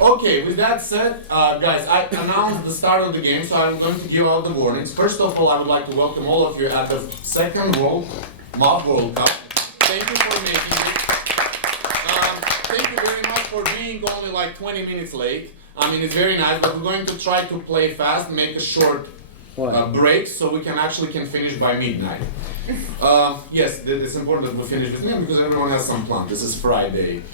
Okay, with that said, guys, I announced the start of the game, so I'm going to give out the warnings. First of all, I would like to welcome all of you at the second Mob World Cup. Thank you for making it. Thank you very much for being only like 20 minutes late. I mean, it's very nice, but we're going to try to play fast, make a short break, so we can finish by midnight. Yes, it's important that we finish with me because everyone has some plan. This is Friday.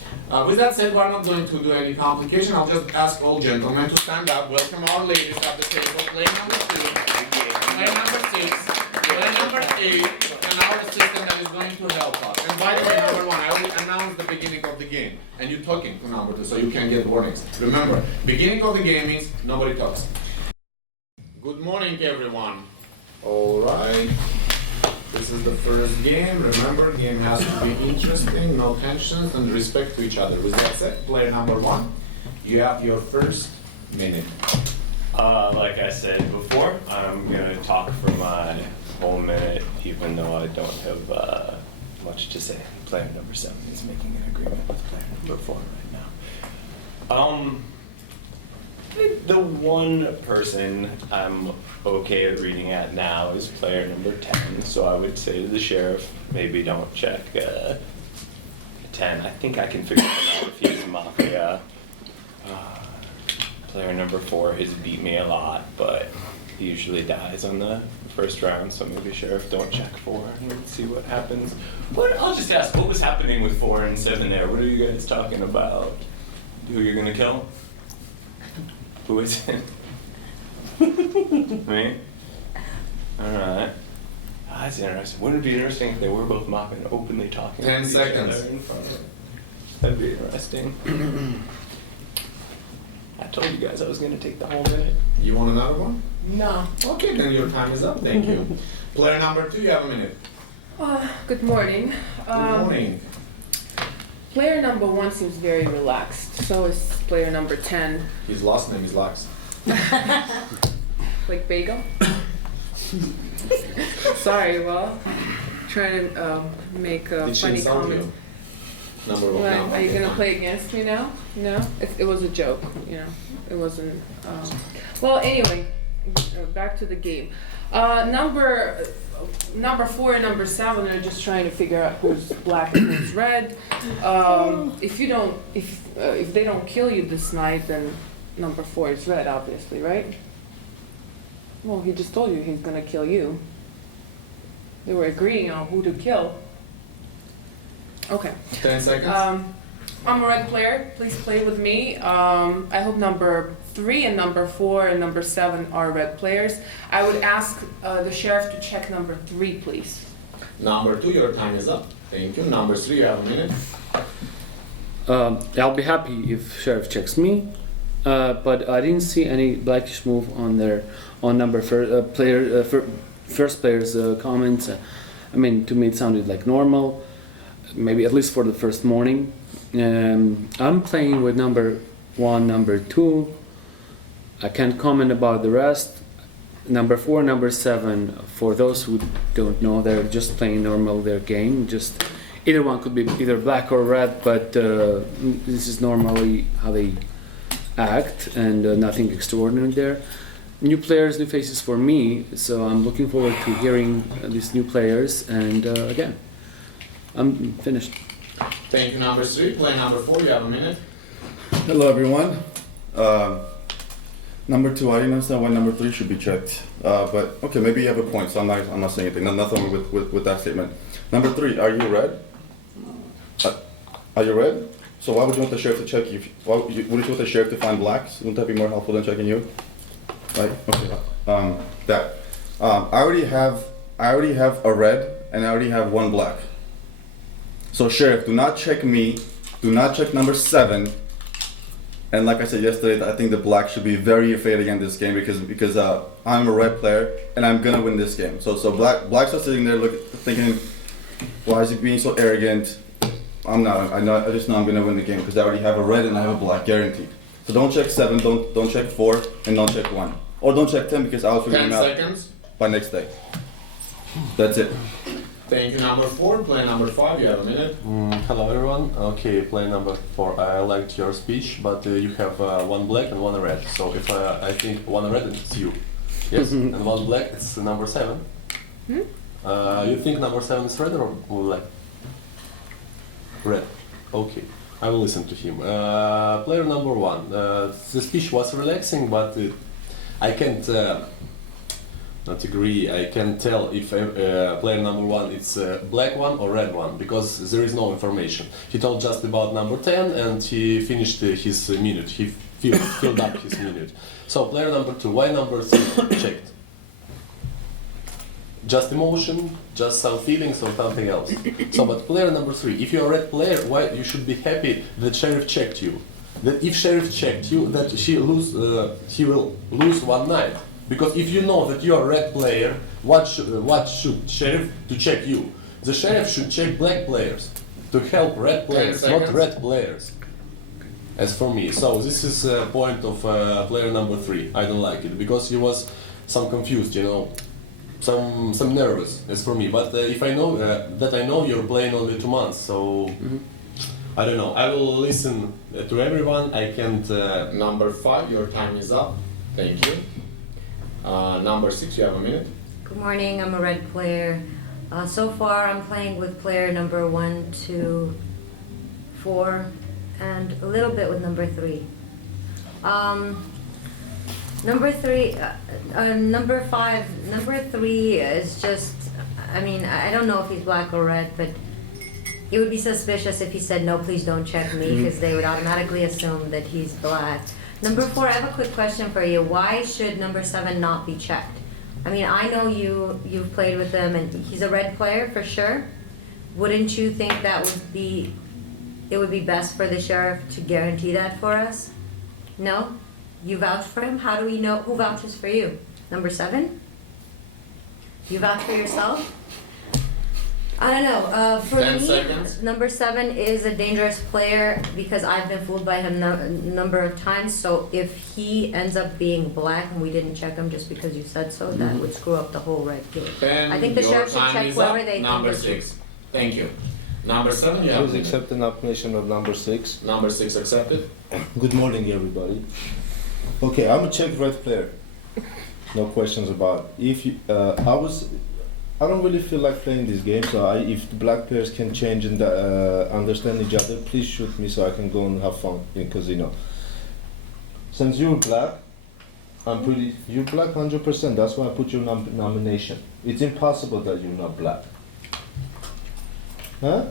With that said, we're not going to do any complication. I'll just ask all gentlemen to stand up. Welcome our ladies at the table. Play number 2, play number 6, play number 8, and our assistant that is going to help us. And by the way, number 1, I already announced the beginning of the game, and you're talking to number 2, so you can get warnings. Remember, beginning of the game means nobody talks. Good morning, everyone. All right. This is the first game. Remember, game has to be interesting, no tensions, and respect to each other. With that said, player number 1, you have your first minute. Like I said before, I'm gonna talk for my whole minute, even though I don't have much to say. Player number 7 is making an agreement with player number 4 right now. The one person I'm okay at reading at now is player number 10, so I would say to the sheriff, maybe don't check 10. I think I can figure out if he's Mafia. Player number 4 has beat me a lot, but he usually dies on the first round, so maybe sheriff don't check 4 and see what happens. I'll just ask, what was happening with 4 and 7 there? What are you guys talking about? Who you're gonna kill? Who is it? Me? Alright. That's interesting. Wouldn't it be interesting if they were both mopping openly talking 10 to each seconds. other in front of them? That'd be interesting. I told you guys I was going to take the whole minute. You want another one? No. Okay, then your time is up. Thank you. Player number 2, you have a minute. Good morning. Good morning. Player number 1 seems very relaxed. So is player number 10. His last name is Lax. Like bagel? Sorry, well, trying to make a Did she funny insult comment. you? Number 1 Why, now. are you Okay, gonna fine. play against me now? No? It was a joke, you know. It wasn't. Well, anyway, back to the game. Number 4 and number 7 are just trying to figure out who's black and who's red. If they don't kill you this night, then number 4 is red, obviously, right? Well, he just told you he's gonna kill you. They were agreeing on who to kill. Okay. 10 seconds. I'm a red player. Please play with me. I hope number 3 and number 4 and number 7 are red players. I would ask the sheriff to check number 3, please. Number 2, your time is up. Thank you. Number 3, you have a minute. I'll be happy if sheriff checks me, but I didn't see any blackish move on number first player's comments. I mean, to me it sounded like normal, maybe at least for the first morning. I'm playing with number 1, number 2. I can't comment about the rest. Number 4, number 7, for those who don't know, they're just playing normal their game. Just either one could be either black or red, but this is normally how they act, and nothing extraordinary there. New players, new faces for me, so I'm looking forward to hearing these new players, and again, I'm finished. Thank you, number 3. Play number 4, you have a minute. Hello everyone. Number 2, I didn't understand why number 3 should be checked. But okay, maybe you have a point, so I'm not saying anything. Nothing with that statement. Number 3, are you red? Are you red? So why would you want the sheriff to check you? Wouldn't you want the sheriff to find blacks? Wouldn't that be more helpful than checking you? Right? Okay. I already have a red, and I already have 1 black. So sheriff, do not check me. Do not check number 7. And like I said yesterday, I think the black should be very afraid against this game because I'm a red player and I'm gonna win this game. So blacks are sitting there thinking, why is he being so arrogant? I'm not. I just know I'm gonna win the game because I already have a red and I have a black guaranteed. So don't check 7, don't check 4, and don't check 1, or don't check 10 because I'll figure 10 them out seconds. by next day. That's it. Thank you. Number 4, player number 5, you have a minute. Hello everyone. Okay, play number 4. I liked your speech, but you have one black and one red. So if I think one red, it's you. Yes, and one black, it's number 7. You think number 7 is red or black? Red. Okay, I will listen to him. Player number 1. The speech was relaxing, but I can't not agree. I can tell if player number 1 it's a black one or red one because there is no information. He told just about number 10 and he finished his minute. He filled up his minute. So player number 2, why number 3 checked? Just emotion, just some feelings or something else. So but player number 3, if you're a red player, why you should be happy that sheriff checked you? That if sheriff checked you, that he will lose one night. Because if you know that you are a red player, what should sheriff to check you? The sheriff should check black players to help red players, not red players. As for me, so this is a point of player number 3. I don't like it because he was some confused, you know, some nervous. As for me, but if I know that I know you're playing only 2 months, so I don't know. I will listen to everyone. I can't. Number 5, your time is up. Thank you. Number 6, you have a minute. Good morning, I'm a red player. So far I'm playing with player number 1, 2, 4, and a little bit with number 3. Number 3 is just, I mean, I don't know if he's black or red, but it would be suspicious if he said, no, please don't check me, because they would automatically assume that he's black. Number 4, I have a quick question for you. Why should number 7 not be checked? I mean, I know you've played with him, and he's a red player for sure. Wouldn't you think it would be best for the sheriff to guarantee that for us? No? You vouch for him? How do we know who vouches for you? Number 7? You vouch for yourself? I don't know. For 10 me, seconds. number 7 is a dangerous player because I've been fooled by him a number of times. So if he ends up being black and we didn't check him just because you said so, that would screw up the whole red game. I think the Your sheriff should time check is whoever up. they Number think is 6. Thank you. Number 7, you have a Please minute. accept the nomination of number 6. Number 6 accepted. Good morning, everybody. Okay, I'm a Czech red player. No questions about it. If you, I don't really feel like playing this game. So if the black players can change and understand each other, please shoot me so I can go and have fun in casino. Since you're black, you're black 100%. That's why I put your nomination. It's impossible that you're not black. Huh?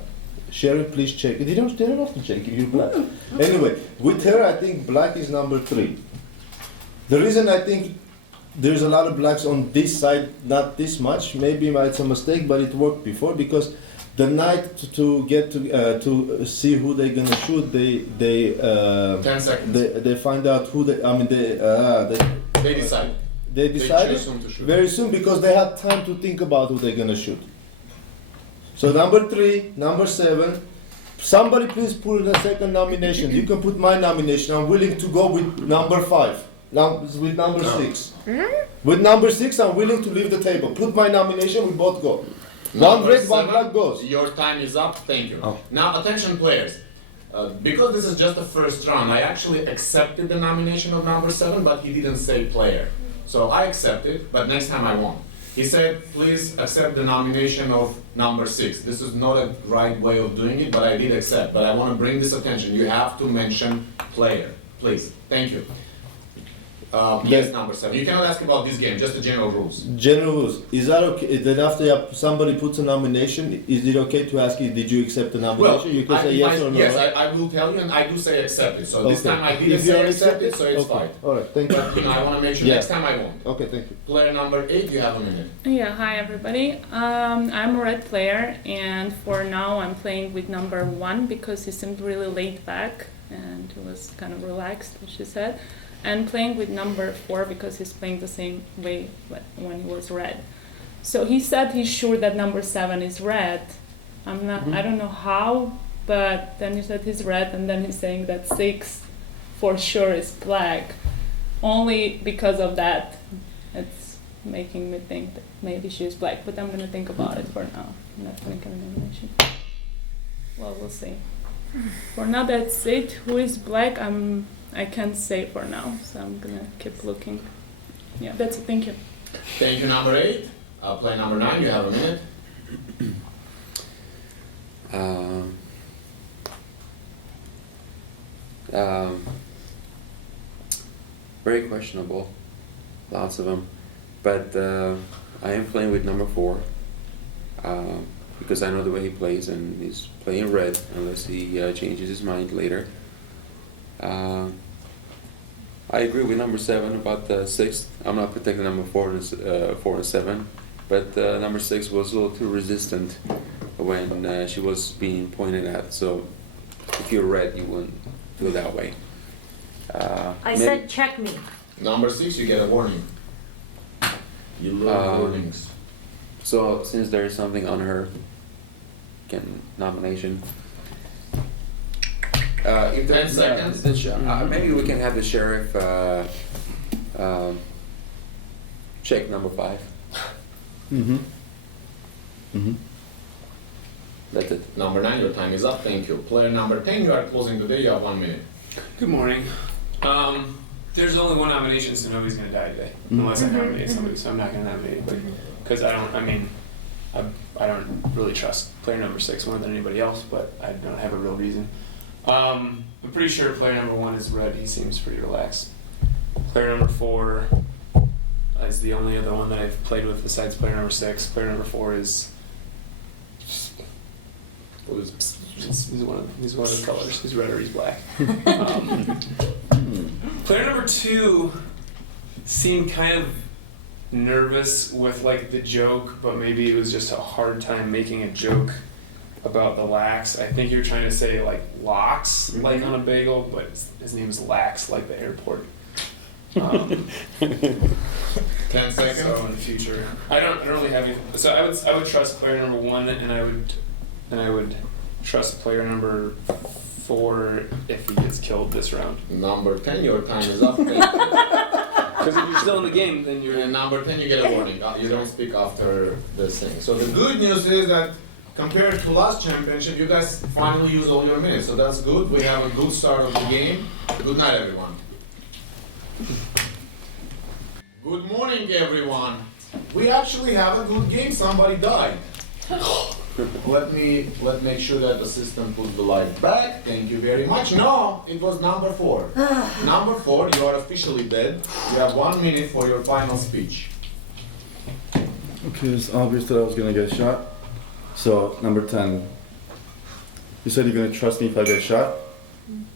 Sheriff, please check. They don't have to check if you're black. Anyway, with her, I think black is number 3. The reason I think there's a lot of blacks on this side, not this much, maybe it's a mistake, but it worked before because the night to get to see who they're gonna shoot, they 10 seconds. they find out who they. I mean They decide. They decided choose whom to shoot. very soon because they had time to think about who they're gonna shoot. So number 3, number 7. Somebody please put a second nomination. You can put my nomination. I'm willing to go with number 5. With number 6. With number 6, I'm willing to leave the table. Put my nomination. We both go. One Number red, one 7, black goes. Your time is up. Thank you. Oh. Now, attention, players. Because this is just the first round, I actually accepted the nomination of number 7, but he didn't say player. So I accepted, but next time I won't. He said, please accept the nomination of number 6. This is not a right way of doing it, but I did accept. But I want to bring this attention. You have to mention player, please. Thank you. Yes, number 7. You cannot ask about this game, just the general rules. General rules. Is that okay? Then after somebody puts a nomination, is it okay to ask you, did you accept the nomination? You can say yes or no. Yes, right? I will tell you, and I do say accept it. So this Okay. time I didn't If you say already accept it, so it's okay. fine. All right, thank you. But you know, I want to make sure Yeah. next time I won't. Okay, thank you. Player number 8, you have a minute. Yeah, hi everybody. I'm a red player, and for now I'm playing with number 1 because he seemed really laid back and he was kind of relaxed, as she said. And playing with number 4 because he's playing the same way when he was red. So he said he's sure that number 7 is red. I don't know how, but then he said he's red, and then he's saying that 6 for sure is black. Only because of that, making me think that maybe she's black. But I'm gonna think about it for now. I'm not gonna give an elimination. Well, we'll see. For now, that's it. Who is black? I can't say for now, so I'm gonna keep looking. Yeah, that's it. Thank you. Thank you, number 8. Play number 9, you have a minute. Very questionable, lots of them. But I am playing with number 4 because I know the way he plays, and he's playing red unless he changes his mind later. I agree with number 7 about the 6th. I'm not protecting number 4 and 7, but number 6 was a little too resistant when she was being pointed at. So if you're red, you wouldn't feel that way. I said check me. Number 6, you get a warning. You love warnings. So since there is something on her nomination, if 10 seconds. maybe we can have the sheriff check number 5. Mm-hmm. Mm-hmm. That's it. Number 9, your time is up. Thank you. Player number 10, you are closing the day. You have 1 minute. Good morning. There's only one nomination, so nobody's gonna die today, unless I nominate somebody. So I'm not gonna nominate anybody because I don't really trust player number 6 more than anybody else, but I don't have a real reason. I'm pretty sure player number 1 is red. He seems pretty relaxed. Player number 4 is the only other one that I've played with besides player number 6. Player number 4 is. He's one of the colors. He's red or he's black. Player number 2 seemed kind of nervous with like the joke, but maybe it was just a hard time making a joke about the lax. I think you're trying to say like lox, like on a bagel, but his name is Lax, like the airport. 10 seconds. So in the future, I don't really have any. So I would trust player number 1, and I would trust player number 4 if he gets killed this round. Number 10, your time is up. Thank you. Because if you're still in the game, then you're. And number 10, you get a warning. You don't speak after this thing. So the good news is that compared to last championship, you guys finally used all your minutes. So that's good. We have a good start of the game. Good night, everyone. Good morning, everyone. We actually have a good game. Somebody died. Let's make sure that the system puts the light back. Thank you very much. No, it was number 4. Number 4, you are officially dead. You have 1 minute for your final speech. Okay, it's obvious that I was gonna get shot. So, number 10. You said you're gonna trust me if I get shot?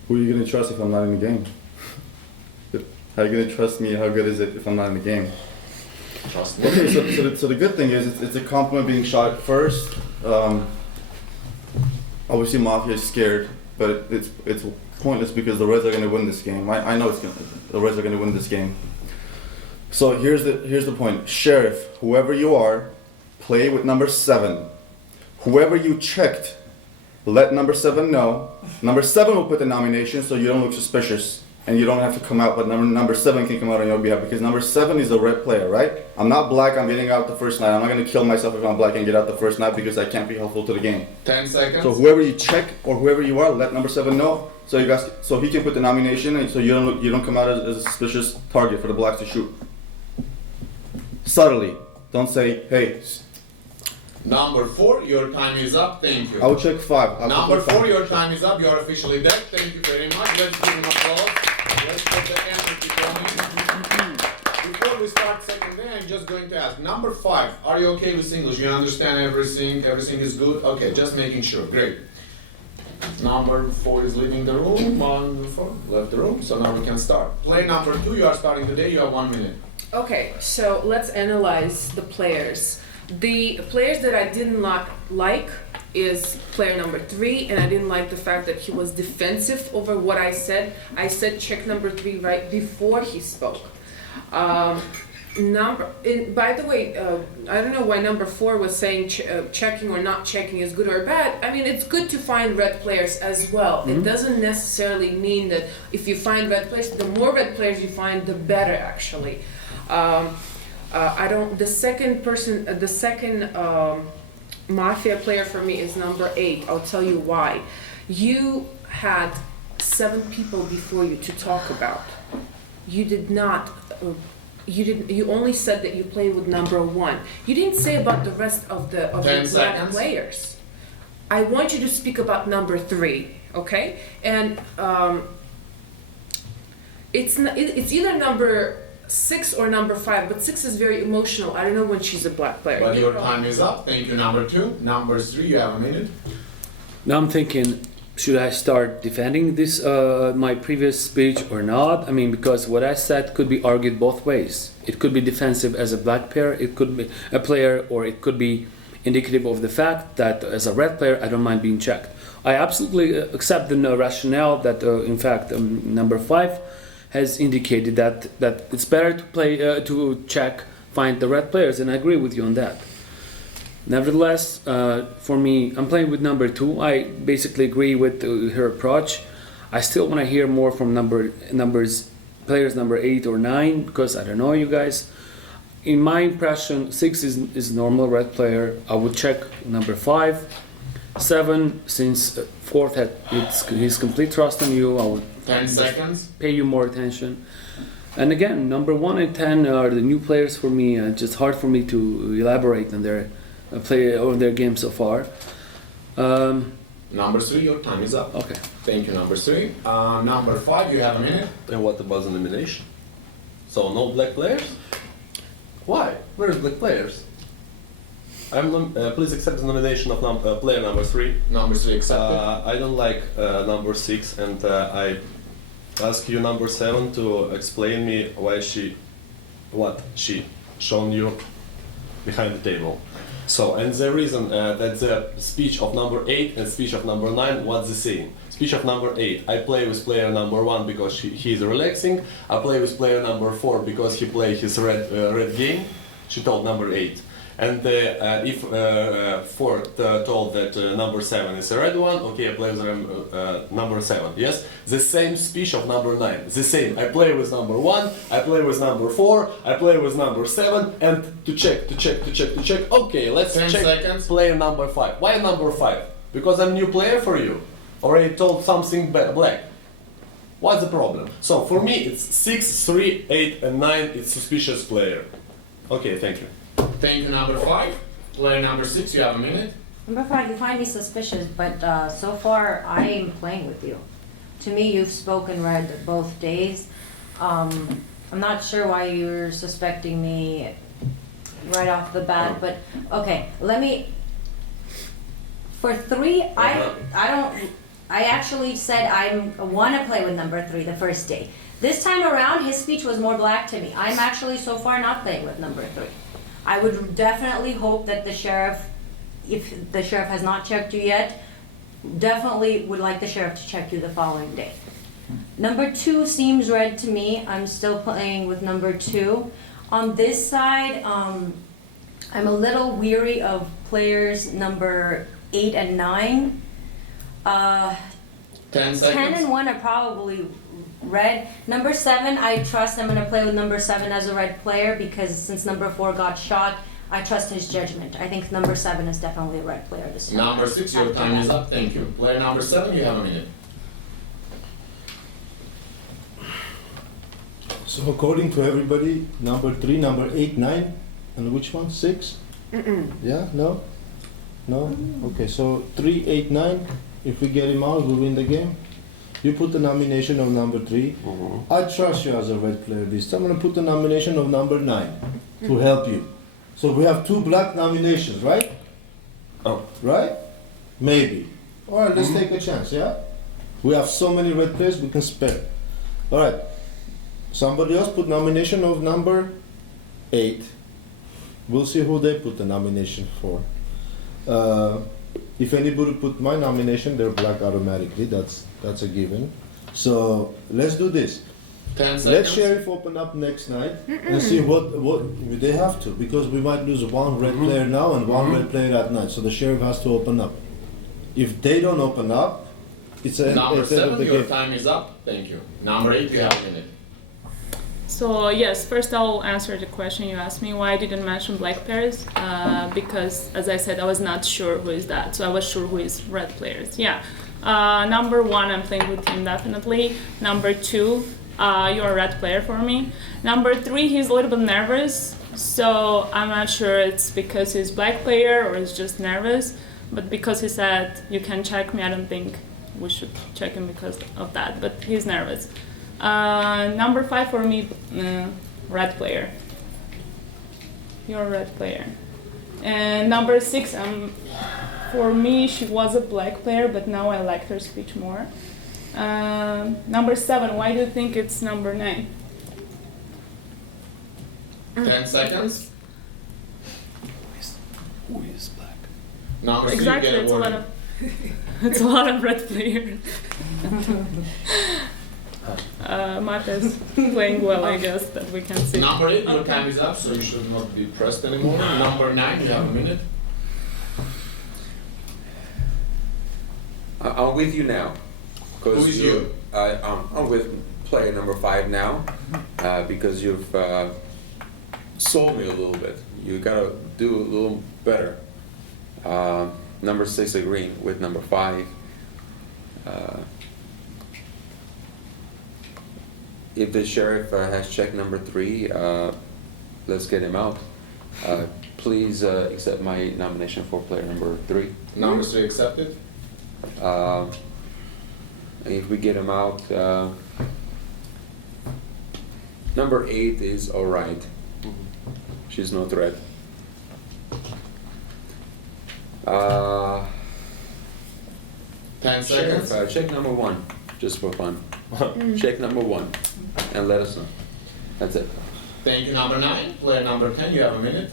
Who are you gonna trust if I'm not in the game? How are you gonna trust me? How good is it if I'm not in the game? Trust me. Okay, so the good thing is it's a compliment being shot at first. Obviously Mafia is scared, but it's pointless because the Reds are gonna win this game. I know the Reds are gonna win this game. So here's the point. Sheriff, whoever you are, play with number 7. Whoever you checked, let number 7 know. Number 7 will put the nomination so you don't look suspicious. And you don't have to come out, but number 7 can come out on your behalf because number 7 is a red player, right? I'm not black, I'm getting out the first night. I'm not gonna kill myself if I'm black and get out the first night because I can't be helpful to the game. 10 seconds. So whoever you check or whoever you are, let number 7 know. So you guys, so he can put the nomination and so you don't come out as a suspicious target for the blacks to shoot. Subtly. Don't say, hey. Number 4, your time is up. Thank you. I will check 5. Number 4, your time is up. You are officially dead. Thank you very much. Let's give him applause. Let's put the energy going. Before we start second day, I'm just going to ask. Number 5, are you okay with English? You understand everything? Everything is good? Okay, just making sure. Great. Number 4 is leaving the room. 4 left the room. So now we can start. Play number 2, you are starting the day. You have 1 minute. Okay, so let's analyze the players. The players that I didn't like is player number 3, and I didn't like the fact that he was defensive over what I said. I said check number 3 right before he spoke. By the way, I don't know why number 4 was saying checking or not checking is good or bad. I mean, it's good to find red players as well. Mm-hmm. It doesn't necessarily mean that if you find red players, the more red players you find, the better actually. I don't. The second person, the second mafia player for me is number 8. I'll tell you why. You had 7 people before you to talk about. You did not. You didn't. You only said that you played with number 1. You didn't say about the rest of the 10 black seconds. players. I want you to speak about number 3, okay? And it's either number 6 or number 5, but 6 is very emotional. I don't know when she's a black player. But You your probably- time is up. Thank you, number 2. Number 3, you have a minute. Now I'm thinking, should I start defending this my previous speech or not? I mean, because what I said could be argued both ways. It could be defensive as a black player, it could be a player, or it could be indicative of the fact that as a red player, I don't mind being checked. I absolutely accept the rationale that, in fact, number 5 has indicated that it's better to play to check, find the red players, and I agree with you on that. Nevertheless, for me, I'm playing with number 2. I basically agree with her approach. I still want to hear more from players number 8 or 9, because I don't know you guys. In my impression, 6 is normal red player. I would check number 5. 7, since 4th had his complete trust in you, I would 10 seconds. pay you more attention. And again, number 1 and 10 are the new players for me. Just hard for me to elaborate on their their game so far. Number 3, your time is up. Okay. Thank you, number 3. Number 5, you have a minute. And what about the nomination? So no black players? Why? Where's black players? Please accept the nomination of player number 3. Number 3 accepted. I don't like number 6, and I ask you number 7 to explain me what she shown you behind the table. So, and the reason that the speech of number 8 and speech of number 9 was the same. Speech of number 8, I play with player number 1 because he is relaxing. I play with player number 4 because he play his red game. She told number 8. And if 4 told that number 7 is a red one, okay, I play with number 7. Yes, the same speech of number 9. The same. I play with number 1. I play with number 4. I play with number 7. And to check. Okay, let's 10 check seconds. player number 5. Why number 5? Because I'm new player for you. Already told something black. What's the problem? So for me, it's 6, 3, 8, and 9. It's suspicious player. Okay, thank you. Thank you, number 5. Player number 6, you have a minute. Number 5, you find me suspicious, but so far I am playing with you. To me, you've spoken red both days. I'm not sure why you're suspecting me right off the bat, but okay, let me. For 3, I actually said I want to play with number 3 the first day. This time around, his speech was more black to me. I'm actually so far not playing with number 3. I would definitely hope that the sheriff, if the sheriff has not checked you yet, definitely would like the sheriff to check you the following day. Number 2 seems red to me. I'm still playing with number 2. On this side, I'm a little weary of players number 8 and 9. 10 seconds. 10 and 1 are probably red. Number 7, I trust. I'm going to play with number 7 as a red player because since number 4 got shot, I trust his judgment. I think number 7 is definitely a red player this time. Number 6, your time is up. Thank you. Player number 7, you have a minute. So according to everybody, number 3, number 8, 9, and which one? 6? Yeah? No? No? Okay, so 3, 8, 9. If we get him out, we win the game. You put the nomination of number 3. I trust you as a red player this time. I'm gonna put the nomination of number 9 to help you. So we have 2 black nominations, right? Oh. Right? Maybe. Alright, let's take a chance, yeah? We have so many red players we can spare. Alright. Somebody else put nomination of number 8. We'll see who they put the nomination for. If anybody put my nomination, they're black automatically. That's a given. So let's do this. 10 seconds. Let sheriff open up next night and see what they have to, because we might lose 1 red player now and 1 red player at night. So the sheriff has to open up. If they don't open up, it's a Number it's end of 7, the your game. time is up. Thank you. Number 8, you have a minute. So yes, first I'll answer the question you asked me why I didn't mention black players. Because as I said, I was not sure who is that, so I was sure who is red players. Yeah. Number 1, I'm playing with him definitely. Number 2, you're a red player for me. Number 3, he's a little bit nervous, so I'm not sure it's because he's black player or he's just nervous. But because he said you can check me, I don't think we should check him because of that. But he's nervous. Number 5 for me, red player. You're a red player. And number 6, for me, she was a black player, but now I liked her speech more. Number 7, why do you think it's number 9? 10 seconds. Who is black? Number 3, Exactly, get a it's a lot warning. of it's a lot of red players. Mata's playing well, I guess, that we can see. Number 8, your Okay. time is up, so you should not be pressed anymore. Number 9, you have a minute. I'm with you now. 'Cause Who is you? I'm with player number 5 now, because you've sold me a little bit. You gotta do a little better. Number 6 agreeing with number 5. If the sheriff has checked number 3, let's get him out. Please accept my nomination for player number 3. Number 3 accepted. If we get him out, number 8 is all right. She's no threat. Uh, 10 Sheriff, seconds. check number 1, just for fun. Check number 1, and let us know. That's it. Thank you, number 9. Player number 10, you have a minute.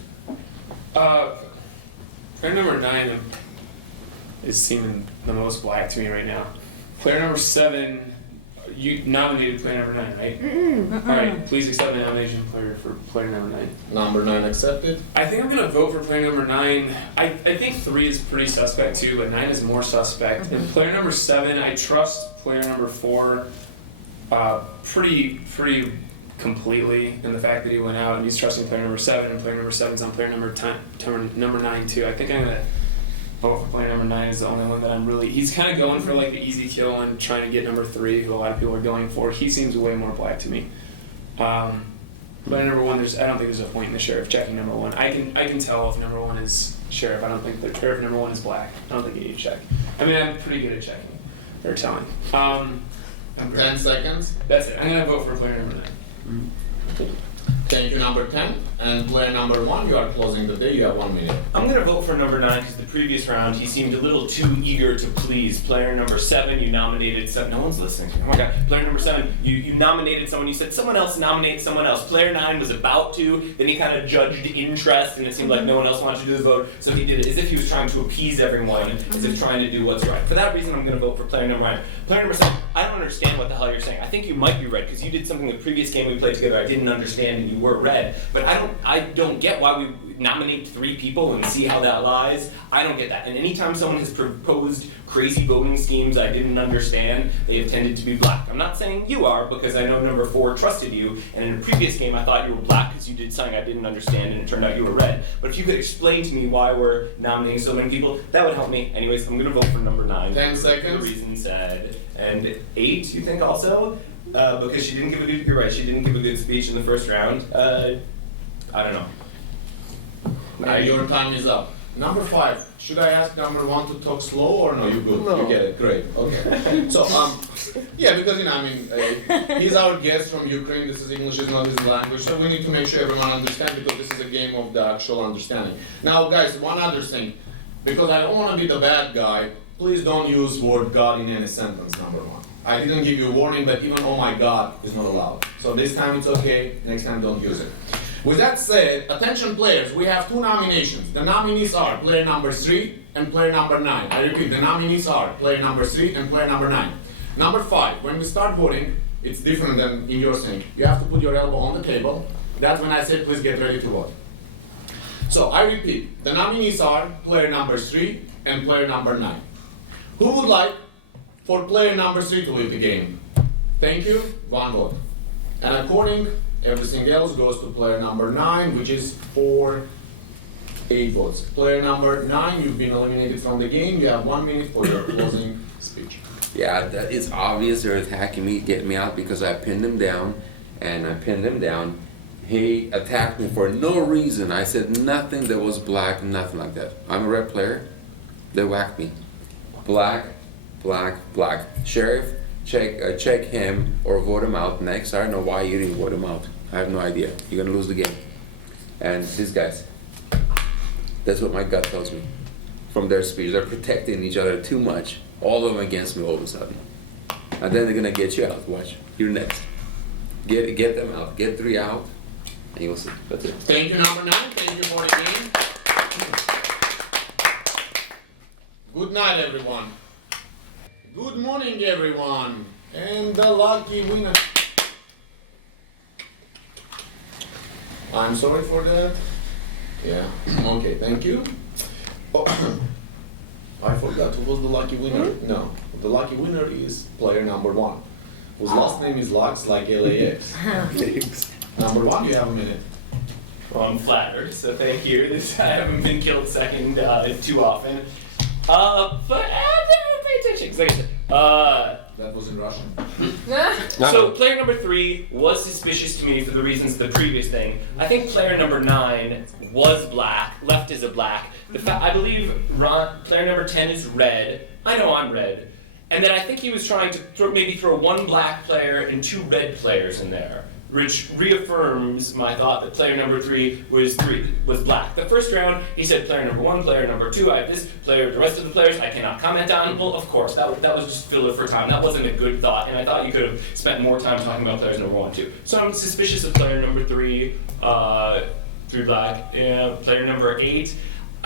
Player number 9 is seeming the most black to me right now. Player number 7, you nominated player number 9, right? Alright, please accept my nomination for player number 9. Number 9 accepted. I think I'm gonna vote for player number 9. I think 3 is pretty suspect too, but 9 is more suspect. And player number 7, I trust player number 4 pretty completely in the fact that he went out and he's trusting player number 7, and player number 7's on player number 9 too. I think I'm gonna vote for player number 9 is the only one that I'm really. He's kind of going for like the easy kill and trying to get number 3, who a lot of people are going for. He seems way more black to me. Player number 1, I don't think there's a point in the sheriff checking number 1. I can tell if number 1 is sheriff. I don't think the sheriff number 1 is black. I don't think you need to check. I mean, I'm pretty good at checking or telling. 10 seconds. That's it. I'm gonna vote for player number 9. Thank you, number 10. And player number 1, you are closing the day. You have 1 minute. I'm going to vote for number 9 because the previous round he seemed a little too eager to please. Player number 7, you nominated some. No one's listening. Oh my god. Player number 7, you nominated someone. You said someone else nominate someone else. Player 9 was about to. Then he kind of judged interest, and it seemed like no one else wanted to do the vote. So he did it as if he was trying to appease everyone, as if trying to do what's right. For that reason, I'm going to vote for player number 9. Player number 7, I don't understand what the hell you're saying. I think you might be red because you did something the previous game we played together I didn't understand, and you were red. But I don't get why we nominate 3 people and see how that lies. I don't get that. And anytime someone has proposed crazy voting schemes I didn't understand, they have tended to be black. I'm not saying you are, because I know number 4 trusted you, and in a previous game I thought you were black because you did something I didn't understand and it turned out you were red. But if you could explain to me why we're nominating so many people, that would help me. Anyways, I'm going to vote for number 9. 10 For seconds. the reason said. And 8, you think also? Because she didn't give a good, you're right, she didn't give a good speech in the first round. I don't know. Your time is up. Number 5, should I ask number 1 to talk slow or no? You good? No. You get it. Great. Okay. So yeah, because he's our guest from Ukraine. This is English is not his language, so we need to make sure everyone understands because this is a game of the actual understanding. Now, guys, one other thing, because I don't want to be the bad guy. Please don't use word God in any sentence. Number 1. I didn't give you a warning, but even oh my God is not allowed. So this time it's okay. Next time don't use it. With that said, attention players, we have 2 nominations. The nominees are player number 3 and player number 9. I repeat, the nominees are player number 3 and player number 9. Number 5, when we start voting, it's different than in your thing. You have to put your elbow on the table. That's when I say, please get ready to vote. So I repeat, the nominees are player number 3 and player number 9. Who would like for player number 3 to lead the game? Thank you, 1 vote. And according Everything else goes to player number 9, which is 8 votes. Player number 9, you've been eliminated from the game. You have 1 minute for your closing speech. Yeah, that is obvious. They're attacking me, getting me out because I pinned him down, and I pinned him down. He attacked me for no reason. I said nothing that was black, nothing like that. I'm a red player. They whacked me. Black, black, black. Sheriff, check him or vote him out next. I don't know why you didn't vote him out. I have no idea. You're gonna lose the game. And these guys, that's what my gut tells me from their speech. They're protecting each other too much. All of them against me all of a sudden. And then they're gonna get you out. Watch. You're next. Get them out. Get 3 out. And you'll see. That's it. Thank you, number 9. Thank you for the game. Good night, everyone. Good morning, everyone. And the lucky winner. I'm sorry for that. Yeah. Okay, thank you. Oh, I forgot who was the lucky winner. No, the lucky winner is player number 1, whose last name is Lux, like LAX. Number 1, you have a minute. Well, I'm flattered, so thank you. I haven't been killed second too often. But pay attention, 'cause like I said, That was in Russian. so player number 3 was suspicious to me for the reasons of the previous thing. I think player number 9 was black, left as a black. I believe player number 10 is red. I know I'm red. And then I think he was trying to maybe throw 1 black player and 2 red players in there, which reaffirms my thought that player number 3 was black. The first round, he said player number 1, player number 2, I have this player, the rest of the players I cannot comment on. Well, of course, that was just filler for time. That wasn't a good thought, and I thought you could have spent more time talking about players number 1 and 2. So I'm suspicious of player number 3, 3 black. Yeah, player number 8.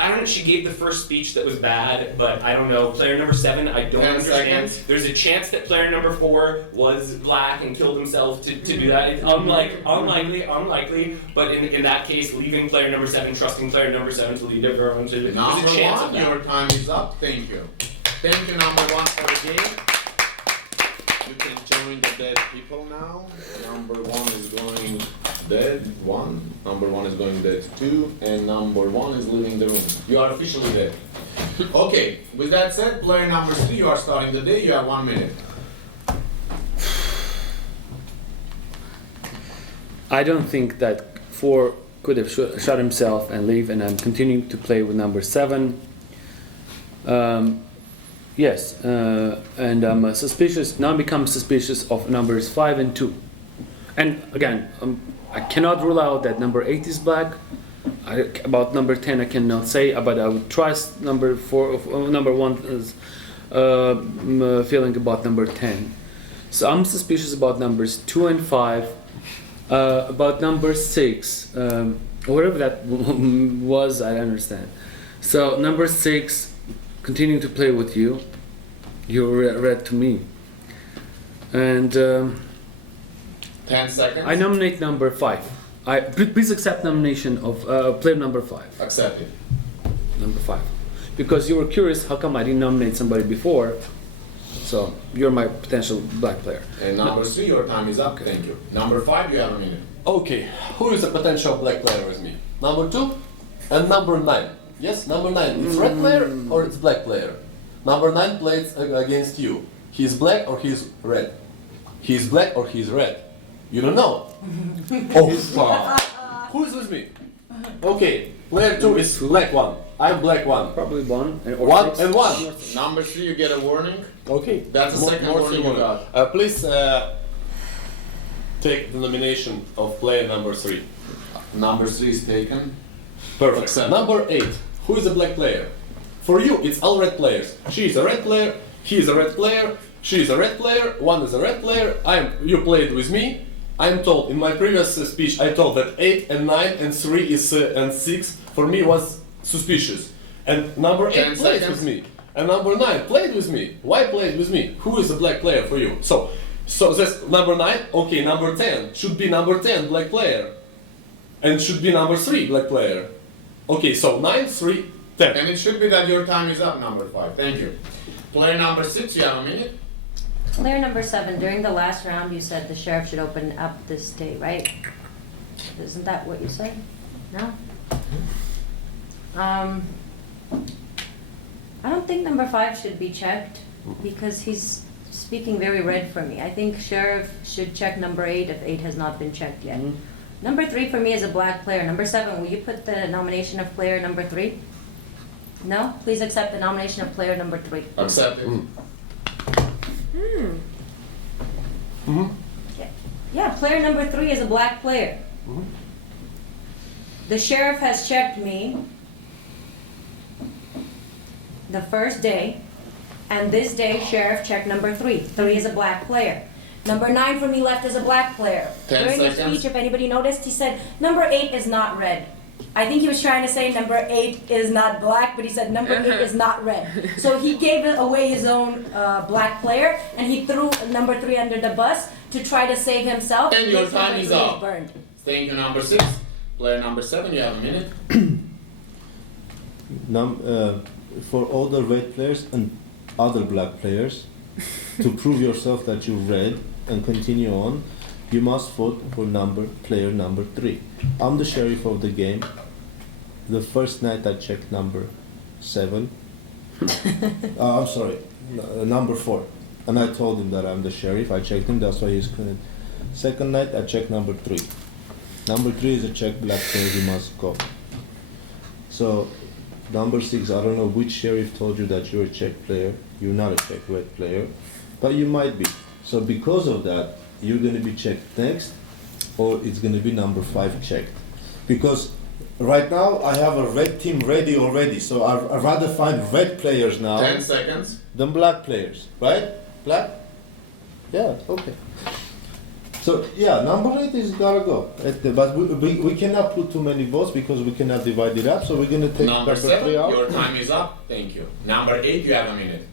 I don't know, she gave the first speech that was bad, but I don't know. Player number 7, I don't 10 understand. seconds. There's a chance that player number 4 was black and killed himself to do that. It's unlikely, but in that case, leaving player number 7, trusting player number 7 to lead everyone. There's a Number chance 1, of that. your time is up. Thank you. Thank you, number 1, for the game. You can join the dead people now. Number 1 is going dead 1. Number 1 is going dead 2. And number 1 is leaving the room. You are officially dead. Okay, with that said, player number 3, you are starting the day. You have 1 minute. I don't think that 4 could have shot himself and leave, and I'm continuing to play with number 7. Yes, and I'm suspicious. Now become suspicious of numbers 5 and 2. And again, I cannot rule out that number 8 is black. About number 10, I cannot say, but I would trust number 1's feeling about number 10. So I'm suspicious about numbers 2 and 5. About number 6, whatever that was, I understand. So number 6, continuing to play with you. You're red to me. And 10 seconds. I nominate number 5. Please accept nomination of player number 5. Accept it. Number 5. Because you were curious, how come I didn't nominate somebody before? So you're my potential black player. And number 3, your time is up. Thank you. Number 5, you have a minute. Okay, who is a potential black player with me? Number 2 and number 9. Yes, number 9. It's red player or it's black player? Number 9 plays against you. He's black or he's red? He's black or he's red? You don't know. Oh, fuck. Who is with me? Okay, player 2 is black 1. I'm black 1. Probably 1 or 1 6. and 1. Number 3, you get a warning. Okay. That's the second warning you got. Please take the nomination of player number 3. Number 3 is taken. Perfect. Accept. Number 8. Who is a black player? For you, it's all red players. She is a red player. He is a red player. She is a red player. 1 is a red player. You played with me. I'm told in my previous speech. I told that 8 and 9 and 3 is and 6 for me was suspicious. And number 8 played with me. And number 9 played with me. Why played with me? Who is a black player for you? So that's number 9. Okay, number 10 should be number 10 black player, and should be number 3 black player. Okay, so 9, 3, 10. And it should be that your time is up, number 5. Thank you. Player number 6, you have a minute. Player number 7, during the last round, you said the sheriff should open up this day, right? Isn't that what you said? No? I don't think number 5 should be checked because he's speaking very red for me. I think Sheriff should check number 8 if 8 has not been checked yet. Number 3 for me is a black player. Number 7, will you put the nomination of player number 3? No? Please accept the nomination of player number 3. Accept it. Yeah, player number 3 is a black player. The sheriff has checked me the first day, and this day sheriff checked number 3. 3 is a black player. Number 9 for me left is a black player. 10 During his seconds. speech, if anybody noticed, he said number 8 is not red. I think he was trying to say number 8 is not black, but he said number 8 is not red. So he gave away his own black player, and he threw number 3 under the bus to try to save himself. And your because time number is 3 up. burned. Thank you, number 6. Player number 7, you have a minute. For all the red players and other black players, to prove yourself that you're red and continue on, you must vote for player number 3. I'm the sheriff of the game. The first night I checked number 7. I'm sorry, number 4. And I told him that I'm the sheriff. I checked him, that's why he's couldn't. Second night I checked number 3. Number 3 is a check black player, he must go. So number 6, I don't know which sheriff told you that you're a check player. You're not a check red player, but you might be. So because of that, you're going to be checked next, or it's going to be number 5 checked. Because right now I have a red team ready already, so I'd rather find red players now 10 seconds. than black players, right? Black? Yeah, okay. So yeah, number 8 is gotta go. But we cannot put too many votes because we cannot divide it up, so we're going to take Number 7, 3 out. your time is up. Thank you. Number 8, you have a minute.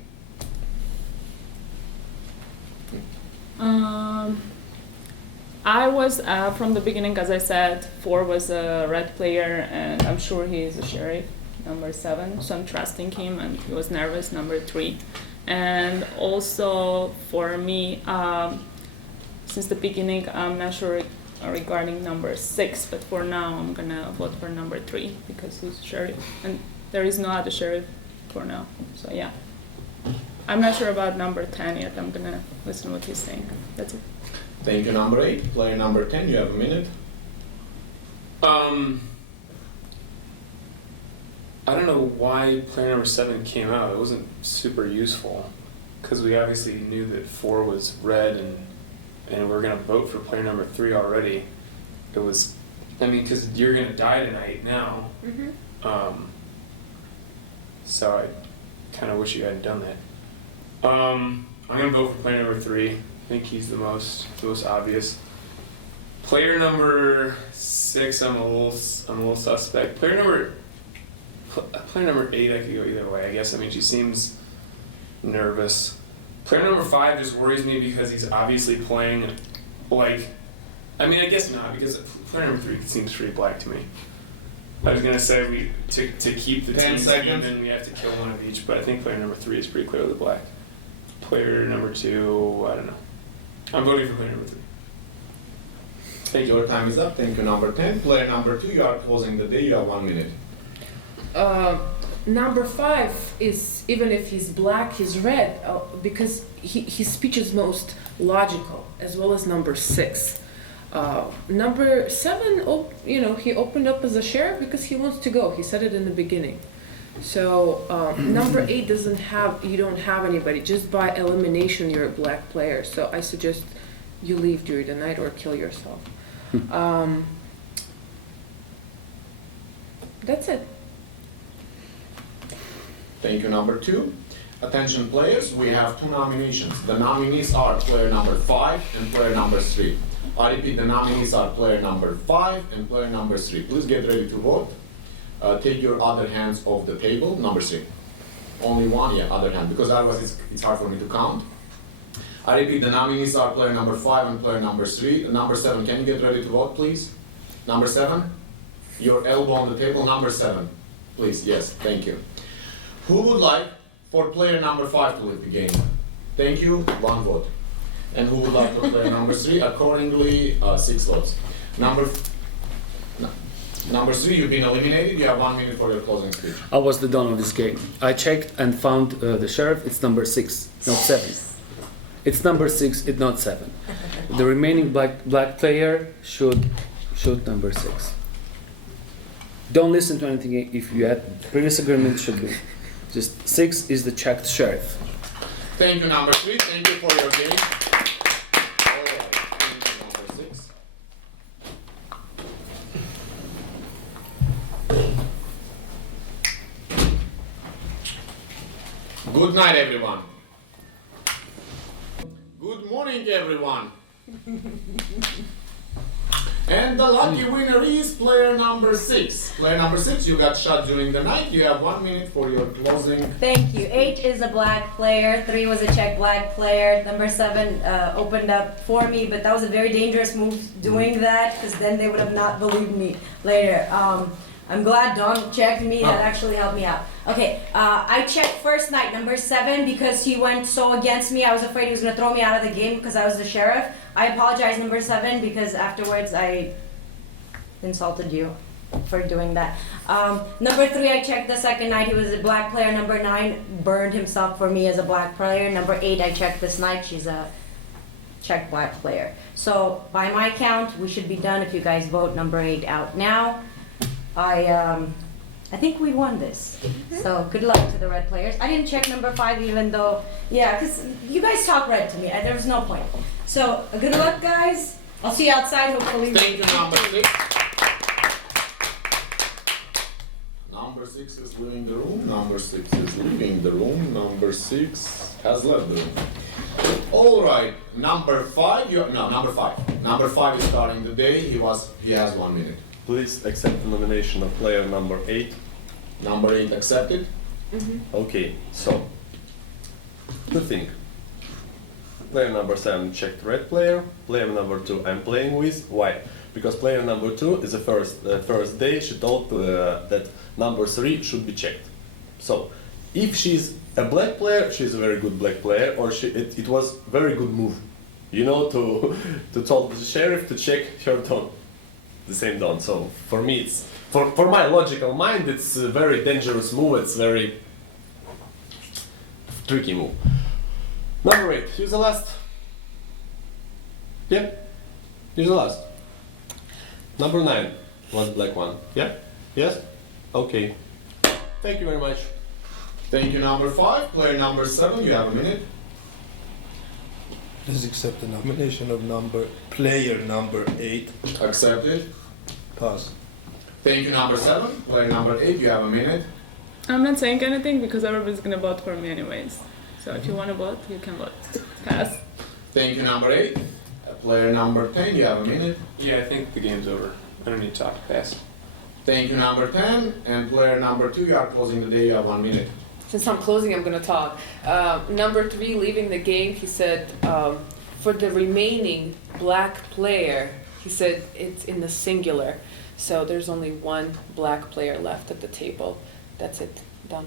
I was from the beginning, as I said, 4 was a red player, and I'm sure he is a sheriff. Number 7, so I'm trusting him, and he was nervous. Number 3, and also for me, since the beginning, I'm not sure regarding number 6, but for now, I'm gonna vote for number 3 because he's sheriff, and there is no other sheriff for now. So yeah, I'm not sure about number 10 yet. I'm gonna listen what he's saying. That's it. Thank you, number 8. Player number 10, you have a minute. I don't know why player number 7 came out. It wasn't super useful because we obviously knew that 4 was red and we're gonna vote for player number 3 already. It was, I mean, because you're gonna die tonight now. So I kind of wish you hadn't done that. I'm gonna vote for player number 3. I think he's the most obvious. Player number 6, I'm a little suspect. Player number 8, I could go either way. I guess. I mean, she seems nervous. Player number 5 just worries me because he's obviously playing like. I mean, I guess not because player number 3 seems pretty black to me. I was gonna say to keep the 10 teams seconds. even, we have to kill one of each, but I think player number 3 is pretty clearly black. Player number 2, I don't know. I'm voting for player number 3. Thank you. Your time is up. Thank you, number 10. Player number 2, you are closing the day. You have 1 minute. Number 5 is, even if he's black, he's red, because his speech is most logical, as well as number 6. Number 7, he opened up as a sheriff because he wants to go. He said it in the beginning. So number 8 you don't have anybody. Just by elimination, you're a black player. So I suggest you leave during the night or kill yourself. That's it. Thank you, number 2. Attention players, we have 2 nominations. The nominees are player number 5 and player number 3. I repeat, the nominees are player number 5 and player number 3. Please get ready to vote. Take your other hands off the table. Number 3. Only one, yeah, other hand, because otherwise it's hard for me to count. I repeat, the nominees are player number 5 and player number 3. Number 7, can you get ready to vote, please? Number 7? Your elbow on the table. Number 7. Please, yes, thank you. Who would like for player number 5 to leave the game? Thank you, 1 vote. And who would like for player number 3? Accordingly, 6 votes. Number 3, you've been eliminated. You have 1 minute for your closing speech. I was the dawn of this game. I checked and found the sheriff. It's number 6, not 7. It's number 6. It's not 7. The remaining black player should shoot number 6. Don't listen to anything if you had previous agreement. Should be just 6 is the checked sheriff. Thank you, number 3. Thank you for your game. All right. Thank you, number 6. Good night, everyone. Good morning, everyone. And the lucky winner is player number 6. Player number 6, you got shot during the night. You have 1 minute for your closing. Thank you. 8 is a black player. 3 was a check black player. Number 7 opened up for me, but that was a very dangerous move doing that because then they would have not believed me later. I'm glad Don checked me. That actually helped me out. Okay, I checked first night, number 7, because he went so against me. I was afraid he was going to throw me out of the game because I was the sheriff. I apologize, number 7, because afterwards I insulted you for doing that. Number 3, I checked the second night. He was a black player. Number 9 burned himself for me as a black player. Number 8, I checked this night. She's a check black player. So by my count, we should be done if you guys vote number 8 out now. I think we won this. So good luck to the red players. I didn't check number 5 even though, yeah, because you guys talk red to me. There was no point. So good luck, guys. I'll see you outside, hopefully. Thank you, number 6. Number 6 is leaving the room. Number 6 is leaving the room. Number 6 has left the room. All right, number 5. Number 5. Number 5 is starting the day. He has 1 minute. Please accept the nomination of player number 8. Number 8 accepted. Okay, so to think. Player number 7 checked red player. Player number 2 I'm playing with. Why? Because player number 2 is the first day she told that number 3 should be checked. So if she's a black player, she's a very good black player, or it was very good move. You know, to tell the sheriff to check her dawn. The same dawn. So for me, it's for my logical mind, it's a very dangerous move. It's very tricky move. Number 8. Use the last. Yeah. Use the last. Number 9 was black one. Yeah. Yes. Okay. Thank you very much. Thank you, number 5. Player number 7, you have a minute. Please accept the nomination of player number 8. Accepted. Pass. Thank you, number 7. Player number 8, you have a minute. I'm not saying anything because everybody's gonna vote for me anyways. So if you want to vote, you can vote. Pass. Thank you, number 8. Player number 10, you have a minute. Yeah, I think the game's over. I don't need to talk. Pass. Thank you, number 10. And player number 2, you are closing the day, you have 1 minute. Since I'm closing, I'm gonna talk. Number 3, leaving the game, he said, for the remaining black player, he said it's in the singular. So there's only 1 black player left at the table. That's it, done.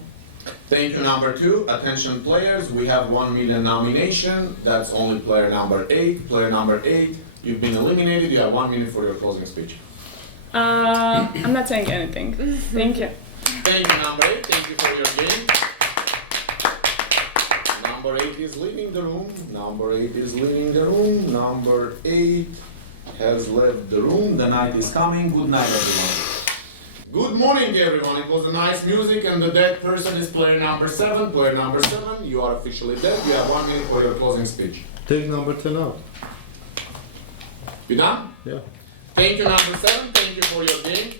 Thank you, number 2. Attention players, we have 1 million nomination. That's only player number 8. Player number 8, you've been eliminated. You have 1 minute for your closing speech. I'm not saying anything. Thank you. Thank you, number 8. Thank you for your game. Number 8 is leaving the room. Number 8 is leaving the room. Number 8 has left the room. The night is coming. Good night, everyone. Good morning, everyone. It was a nice music, and the dead person is player number 7. Player number 7, you are officially dead. You have 1 minute for your closing speech. Take number 10 out. You done? Yeah. Thank you, number 7. Thank you for your game.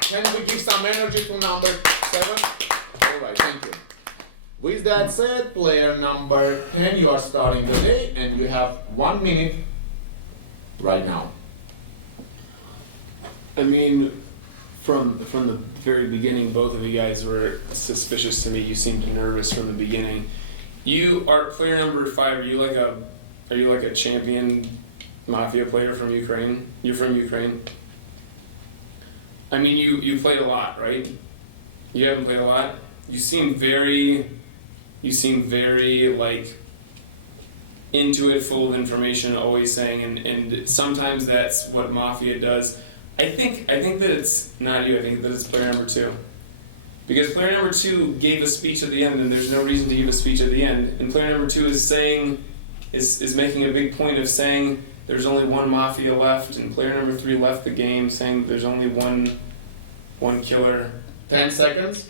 Can we give some energy to number 7? All right, thank you. With that said, player number 10, you are starting the day, and you have 1 minute right now. I mean, from the very beginning, both of you guys were suspicious to me. You seemed nervous from the beginning. You are player number 5. Are you like a champion mafia player from Ukraine? You're from Ukraine. I mean, you played a lot, right? You haven't played a lot. You seem very like into it, full of information, always saying, and sometimes that's what Mafia does. I think that it's not you. I think that it's player number 2, because player number 2 gave a speech at the end, and there's no reason to give a speech at the end. And player number 2 is saying, is making a big point of saying there's only one Mafia left, and player number 3 left the game saying there's only one killer. 10 seconds.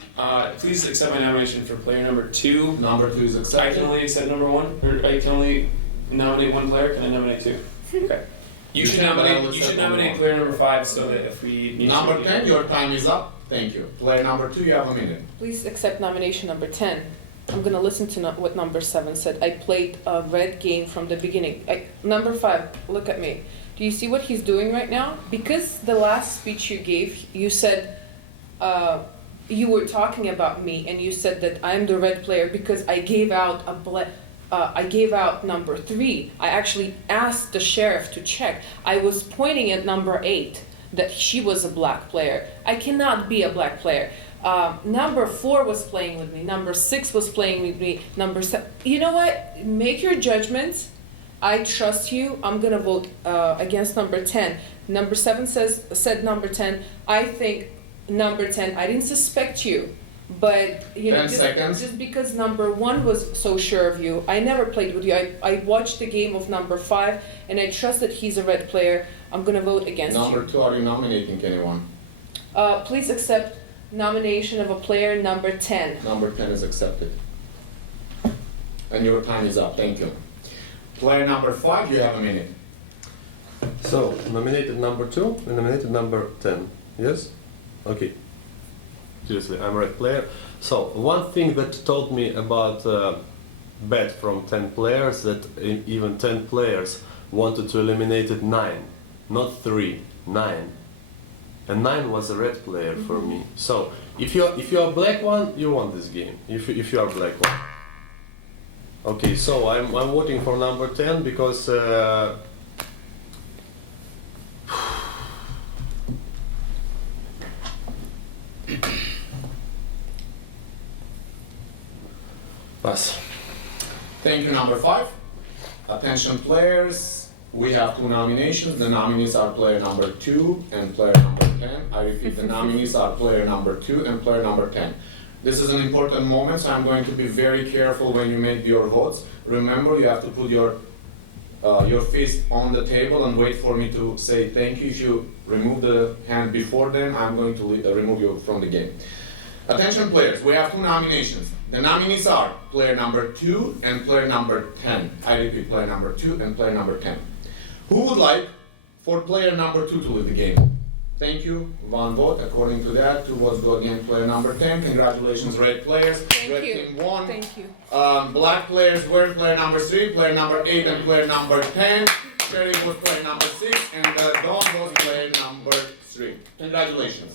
Please accept my nomination for player number 2. Number 2 is I accepted. can only accept number 1, or I can only nominate 1 player. Can I nominate 2? Okay. You should nominate player number 5 so that if we need Number to. 10, your time is up. Thank you. Player number 2, you have a minute. Please accept nomination number 10. I'm gonna listen to what number 7 said. I played a red game from the beginning. Number 5, look at me. Do you see what he's doing right now? Because the last speech you gave, you said, you were talking about me, and you said that I'm the red player because I gave out I gave out number 3. I actually asked the sheriff to check. I was pointing at number 8 that she was a black player. I cannot be a black player. Number 4 was playing with me. Number 6 was playing with me. Number 7. You know what? Make your judgments. I trust you. I'm gonna vote against number 10. Number 7 said number 10. I think number 10. I didn't suspect you, but you know, 10 seconds. just because number 1 was so sure of you. I never played with you. I watched the game of number 5, and I trust that he's a red player. I'm gonna vote against Number you. 2, are you nominating anyone? Please accept nomination of a player number 10. Number 10 is accepted. And your time is up. Thank you. Player number 5, you have a minute. So, nominated number 2 and nominated number 10. Yes? Okay. Seriously, I'm a red player. So, one thing that told me about bet from 10 players that even 10 players wanted to eliminate it 9, not 3, 9. And 9 was a red player for me. So, if you're a black one, you won this game. If you are black one. Okay, so I'm voting for number 10 because pass. Thank you, number 5. Attention players, we have 2 nominations. The nominees are player number 2 and player number 10. I repeat, the nominees are player number 2 and player number 10. This is an important moment, so I'm going to be very careful when you make your votes. Remember, you have to put your fist on the table and wait for me to say thank you. If you remove the hand before then, I'm going to remove you from the game. Attention players, we have 2 nominations. The nominees are player number 2 and player number 10. I repeat, player number 2 and player number 10. Who would like for player number 2 to lead the game? Thank you. 1 vote. According to that, 2 votes go against player number 10. Congratulations, red players. Thank Red you. team won. Thank you. Black players were player number 3, player number 8, and player number 10. Sheriff was player number 6, and Dawn was player number 3. Congratulations.